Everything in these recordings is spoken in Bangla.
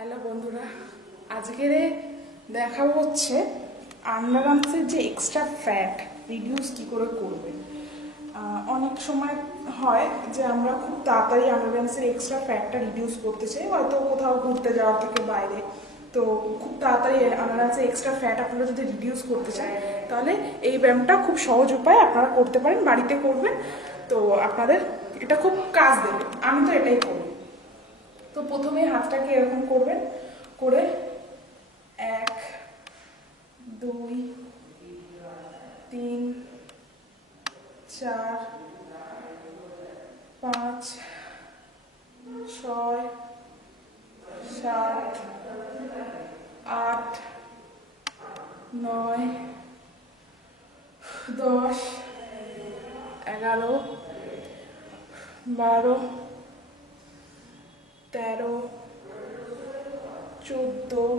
হ্যালো বন্ধুরা, আজকের দেখাবো হচ্ছে আন্ডারআর্মসের যে এক্সট্রা ফ্যাট রিডিউস কী করে করবে। অনেক সময় হয় যে আমরা খুব তাড়াতাড়ি আন্ডারআর্মসের এক্সট্রা ফ্যাটটা রিডিউস করতে চাই, হয়তো কোথাও ঘুরতে যাওয়া থেকে বাইরে, তো খুব তাড়াতাড়ি আন্ডারআর্মসের এক্সট্রা ফ্যাট আপনারা যদি রিডিউস করতে চান তাহলে এই ব্যায়ামটা খুব সহজ উপায় আপনারা করতে পারেন, বাড়িতে করবেন। তো আপনাদের এটা খুব কাজ দেবে, আমি তো এটাই করি। তো প্রথমে হাতটাকে এরকম করবেন, করে 1 2 3 4 5 6 7 8 9 10 11 12 13 14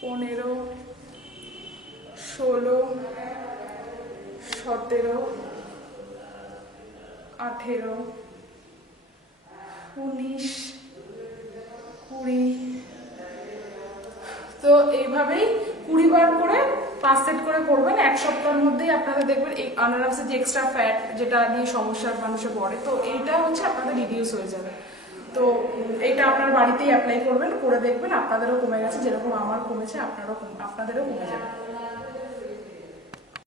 15 16 17 18 19 20। তো এইভাবেই 20 বার করে 5 সেট করে করবেন। এক সপ্তাহের মধ্যেই আপনাদের দেখবেন এই আন্ডারআর্মসের যে এক্সট্রা ফ্যাট যেটা নিয়ে সমস্যার মানুষে পড়ে, তো এইটা হচ্ছে আপনাদের রিডিউস হয়ে যাবে। তো এইটা আপনার বাড়িতেই অ্যাপ্লাই করবেন, করে দেখবেন আপনাদেরও কমে গেছে, যেরকম আমার কমেছে আপনাদেরও কমে যাবে।